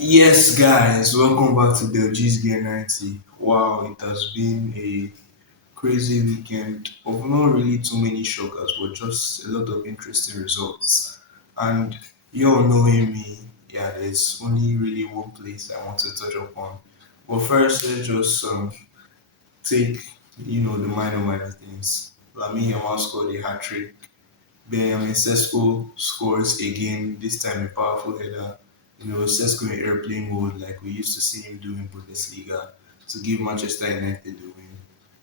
Yes, guys, welcome back to the G's Gear 90. Wow, it has been a crazy weekend of not really too many shockers, but just a lot of interesting results. And you all knowing me, yeah, there's only really one place I want to touch upon. But first, let's just take the minor things. Lamine Yamal scored a hat trick. Benjamin Sesko scores again, this time a powerful header. Sesko in airplane mode like we used to see him do in Bundesliga to give Manchester United the win.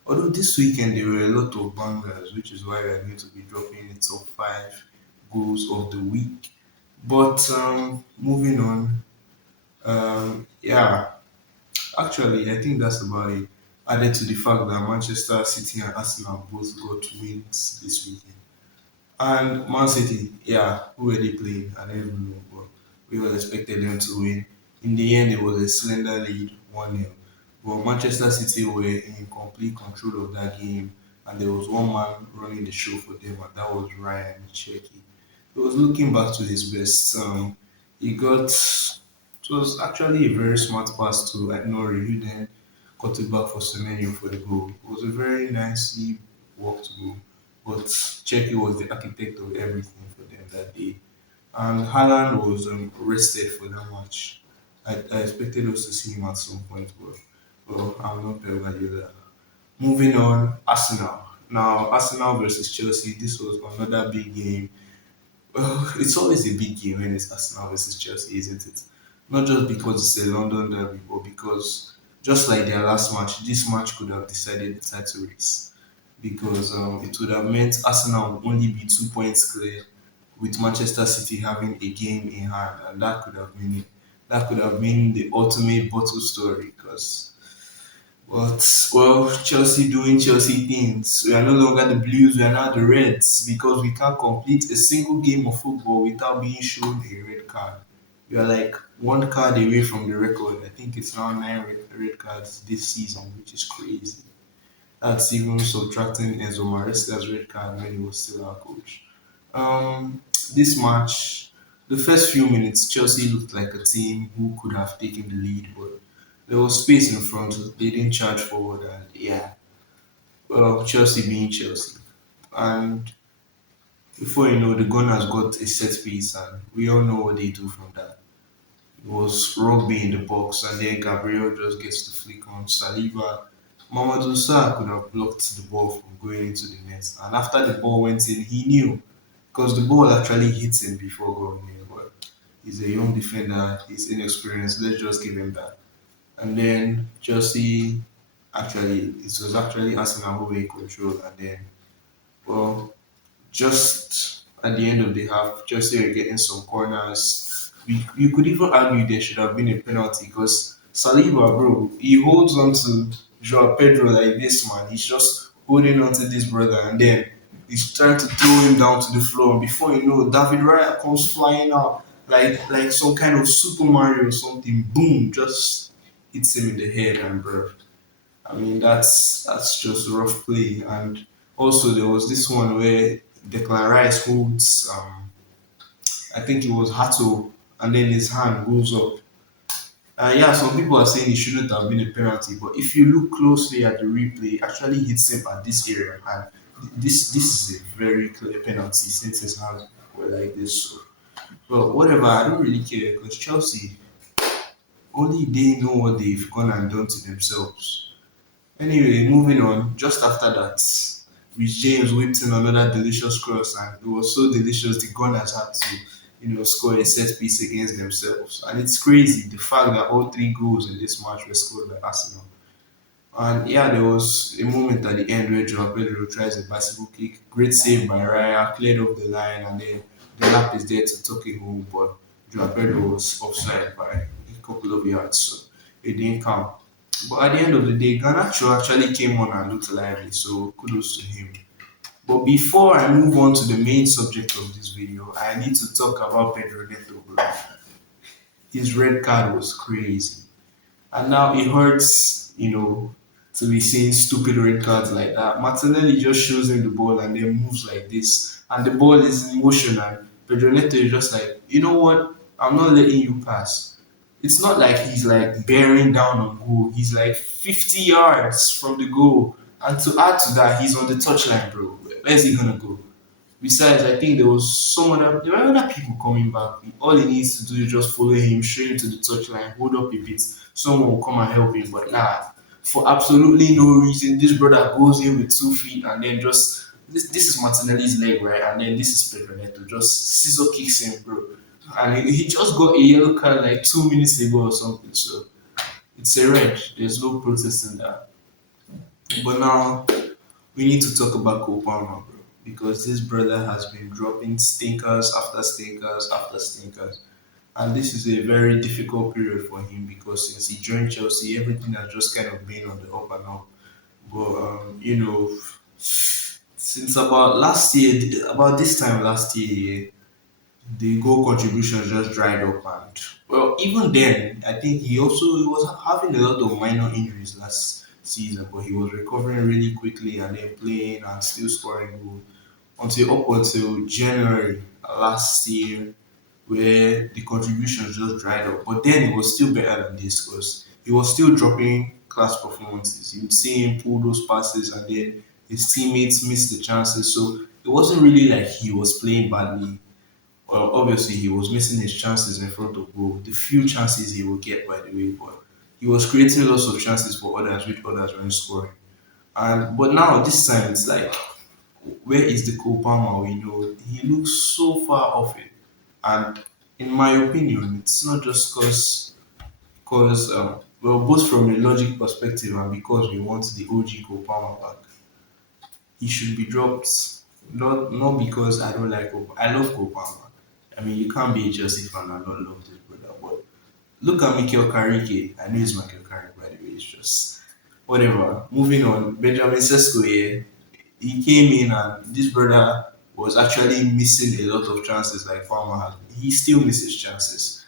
Although this weekend there were a lot of bangers, which is why we are going to be dropping the top five goals of the week. But moving on, yeah, actually I think that's about it. Added to the fact that Manchester City and Arsenal both got wins this weekend. And Man City, yeah, who were they playing? I don't even know, but we all expected them to win. In the end, it was a slender lead, 1-0. But Manchester City were in complete control of that game, and there was one man running the show for them, and that was Ryan Cherky. He was looking back to his best. It was actually a very smart pass to Nori, who then cut it back for Semenyo for the goal. It was a very nicely worked goal. But Czechia was the architect of everything for them that day. And Haaland was rested for that match. I expected us to see him at some point, but well, I'm not Pep Guardiola. Moving on, Arsenal. Now, Arsenal versus Chelsea, this was another big game. Well, it's always a big game when it's Arsenal versus Chelsea, isn't it? Not just because it's a London derby, but because just like their last match, this match could have decided the title race because it would have meant Arsenal would only be 2 points clear with Manchester City having a game in hand, and that could have been the ultimate bottle story. Well, Chelsea doing Chelsea things. We are no longer the Blues, we are now the Reds because we can't complete a single game of football without being shown a red card. We are like one card away from the record. I think it's now nine red cards this season, which is crazy. That's even subtracting Enzo Maresca's red card when he was still our coach. This match, the first few minutes, Chelsea looked like a team who could have taken the lead, but there was space in front. They didn't charge forward, and yeah, well, Chelsea being Chelsea. And before you know, the Gunners got a set piece, and we all know what they do from that. It was rugby in the box, and then Gabriel just gets the flick on Saliba. Mamadou Sarr could have blocked the ball from going into the net, and after the ball went in, he knew because the ball actually hit him before going in. But he's a young defender, he's inexperienced. Let's just give him that. And then Chelsea, it was actually Arsenal who were in control, and then well, just at the end of the half, Chelsea were getting some corners. You could even argue there should have been a penalty because Saliba, bro, he holds on to Joao Pedro like this, man. He's just holding on to this brother and then he's trying to throw him down to the floor. And before you know, David Raya comes flying out like some kind of Super Mario or something. Boom, just hits him in the head and bro. I mean, that's just rough play. And also, there was this one where Declan Rice holds, I think it was Hato, and then his hand goes up. Yeah, some people are saying it shouldn't have been a penalty, but if you look closely at the replay, it actually hits him at this area, and this is a very clear penalty since his hands were like this. So, but whatever, I don't really care because Chelsea only they know what they've gone and done to themselves. Anyway, moving on, just after that, Rich James whipped in another delicious cross, and it was so delicious the Gunners had to, score a set piece against themselves. And it's crazy the fact that all three goals in this match were scored by Arsenal. And yeah, there was a moment at the end where Joao Pedro tries a bicycle kick. Great save by Raya, cleared off the line, and then the lap is there to tuck it home. But Joao Pedro was offside by a couple of yards, so it didn't count. But at the end of the day, Garnacho actually came on and looked lively, so kudos to him. But before I move on to the main subject of this video, I need to talk about Pedro Neto, bro. His red card was crazy. And now it hurts, to be seeing stupid red cards like that. Martinelli just shows him the ball and then moves like this. And the ball is in motion and Pedro Neto is just like, you know what? I'm not letting you pass. It's not like he's like bearing down on goal. He's like 50 yards from the goal. And to add to that, he's on the touchline, bro. Where's he gonna go? Besides, I think there were other people coming back. All he needs to do is just follow him straight into the touchline, hold up a bit. Someone will come and help him. But nah, for absolutely no reason, this brother goes in with 2 feet and then just this is Martinelli's leg, right? And then this is Pedro Neto, just scissor kicks him, bro. And he just got a yellow card like 2 minutes ago or something. So it's a red. There's no protesting that. But now we need to talk about Cole Palmer, bro, because this brother has been dropping stinkers after stinkers after stinkers. And this is a very difficult period for him because since he joined Chelsea, everything has just kind of been on the up and up. But, since about last year, about this time last year, the goal contribution just dried up. And, well, even then, I think he was having a lot of minor injuries last season, but he was recovering really quickly and then playing and still scoring goals until January last year, where the contributions just dried up. But then it was still better than this because he was still dropping class performances. You'd see him pull those passes and then his teammates missed the chances. So it wasn't really like he was playing badly. Well, obviously he was missing his chances in front of goal. The few chances he would get, by the way, but he was creating lots of chances for others, which others weren't scoring. And but now this time it's like, where is the Cole Palmer we know? He looks so far off it. And in my opinion, it's not just because well, both from a logic perspective and because we want the OG Cole Palmer back, he should be dropped. Not because I don't like Cole. I love Cole Palmer. I mean, you can't be a Chelsea fan and not love this brother. But look at Mikel Carrique. I know it's Mikel Carrique, by the way. It's just whatever. Moving on. Benjamin Sesko here. He came in and this brother was actually missing a lot of chances like Palmer has. He still misses chances.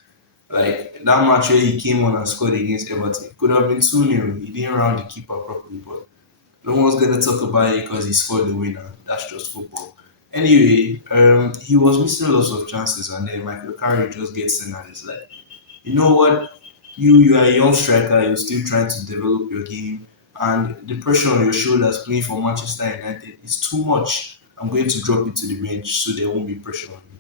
Like that match where he came on and scored against Everton, it could have been 2-0. He didn't round the keeper properly, but no one's gonna talk about it because he scored the winner. That's just football. Anyway, he was missing lots of chances, and then Michael Carrick just gets in and it's like, you know what? You are a young striker. You're still trying to develop your game, and the pressure on your shoulders playing for Manchester United is too much. I'm going to drop it to the bench so there won't be pressure on you.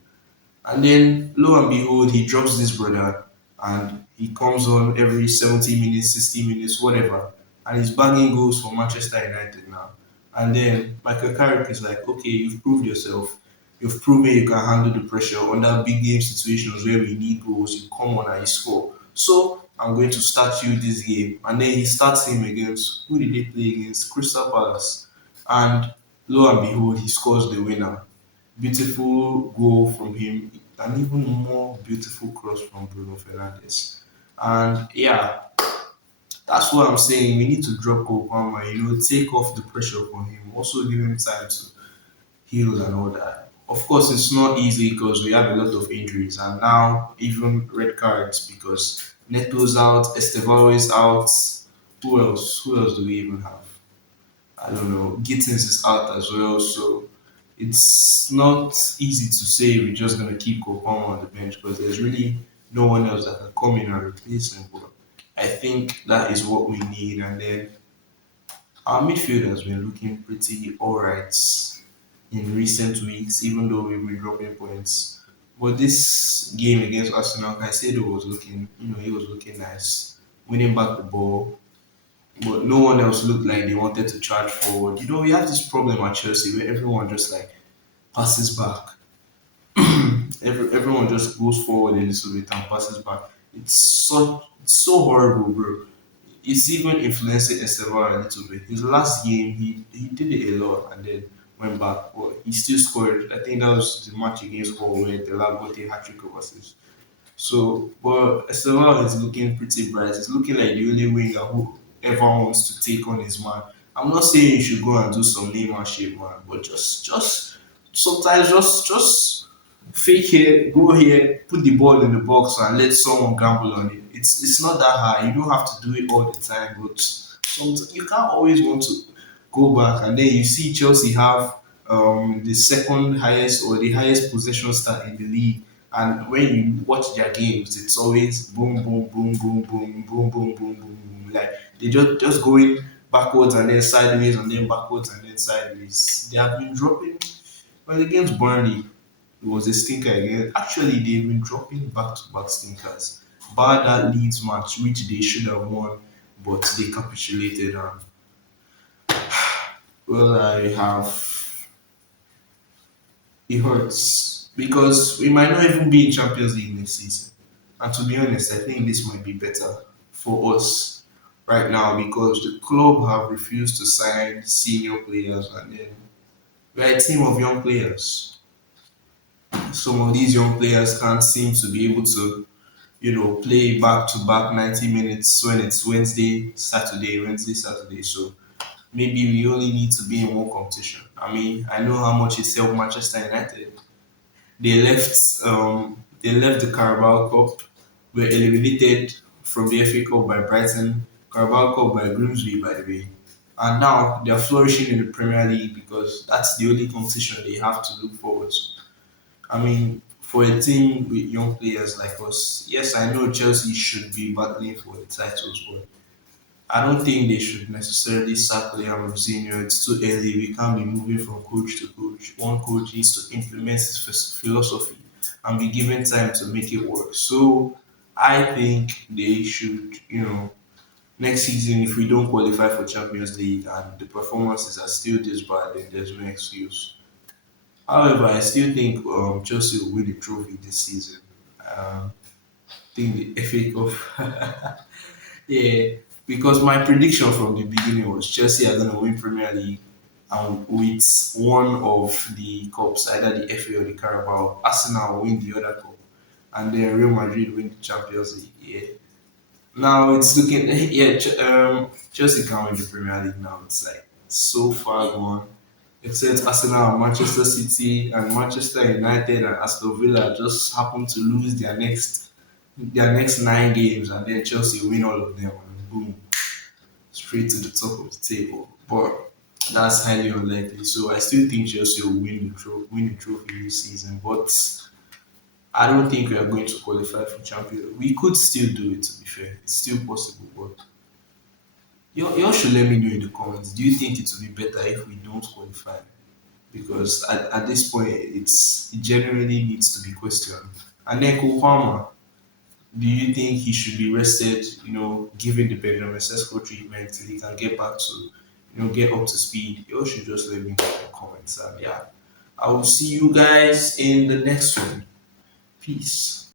And then lo and behold, he drops this brother and he comes on every 70 minutes, 60 minutes, whatever. And he's bagging goals for Manchester United now. And then Michael Carrick is like, okay, you've proved yourself. You've proven you can handle the pressure under big game situations where we need goals. You come on and you score. So I'm going to start you this game. And then he starts him against, who did they play against? Crystal Palace. And lo and behold, he scores the winner. Beautiful goal from him, and even more beautiful cross from Bruno Fernandes. And yeah, that's what I'm saying. We need to drop Cole Palmer, take off the pressure from him. Also give him time to heal and all that. Of course, it's not easy because we have a lot of injuries, and now even red cards because Neto's out, Estevao is out. Who else? Who else do we even have? I don't know. Gittins is out as well, so it's not easy to say we're just gonna keep Kopama on the bench because there's really no one else that can come in and replace him. But I think that is what we need. And then our midfield has been looking pretty alright in recent weeks, even though we've been dropping points. But this game against Arsenal, Caicedo was looking, he was looking nice, winning back the ball, but no one else looked like they wanted to charge forward. We have this problem at Chelsea where everyone just like passes back. Everyone just goes forward a little bit and passes back. It's so horrible, bro. It's even influencing Esteban a little bit. His last game, he did it a lot and then went back, but he still scored. I think that was the match against Hull where the lad got a hat trick of assists. So, but Estevao is looking pretty bright. It's looking like the only winger who ever wants to take on his man. I'm not saying you should go and do some Neymar shit, man, but just sometimes just fake here, go here, put the ball in the box and let someone gamble on it. It's not that hard. You don't have to do it all the time, but you can't always want to go back and then you see Chelsea have the second highest or the highest possession stat in the league And when you watch their games, it's always boom, boom, boom, boom, boom, boom, boom, boom, boom, boom. Like they just going backwards and then sideways and then backwards and then sideways. They have been dropping. Well, against Burnley, it was a stinker again. Actually, they've been dropping back-to-back stinkers. Bar that Leeds match, which they should have won, but they capitulated. And well, I have it hurts because we might not even be in Champions League next season. And to be honest, I think this might be better for us right now because the club have refused to sign senior players, and then we're a team of young players. Some of these young players can't seem to be able to, play back to back 90 minutes when it's Wednesday, Saturday, Wednesday, Saturday. So maybe we only need to be in one competition. I mean, I know how much it helped Manchester United. They left the Carabao Cup, were eliminated from the FA Cup by Brighton, Carabao Cup by Grimsby, by the way. And now they're flourishing in the Premier League because that's the only competition they have to look forward to. I mean, for a team with young players like us, yes, I know Chelsea should be battling for the titles, but I don't think they should necessarily sack Liam Rosinho. It's too early. We can't be moving from coach to coach. One coach needs to implement his philosophy and be given time to make it work. So I think they should, next season, if we don't qualify for Champions League and the performances are still this bad, then there's no excuse. However, I still think Chelsea will win the trophy this season. I think the FA Cup. Yeah, because my prediction from the beginning was Chelsea are going to win Premier League and with one of the cups, either the FA or the Carabao. Arsenal will win the other cup, and then Real Madrid win the Champions League. Yeah. Now it's looking, yeah, Chelsea can win the Premier League now. It's like so far gone. Except Arsenal, Manchester City, and Manchester United and Aston Villa just happen to lose their next 9 games, and then Chelsea win all of them, and boom, straight to the top of the table. But that's highly unlikely. So I still think Chelsea will win the trophy this season, but I don't think we are going to qualify for Champions. We could still do it. To be fair, it's still possible. But you all should let me know in the comments. Do you think it will be better if we don't qualify? Because at this point, it generally needs to be questioned. And then Kupama, do you think he should be rested, given the Benjamin Sesko treatment till he can get back to, get up to speed? You all should just let me know in the comments. And yeah, I will see you guys in the next one. Peace.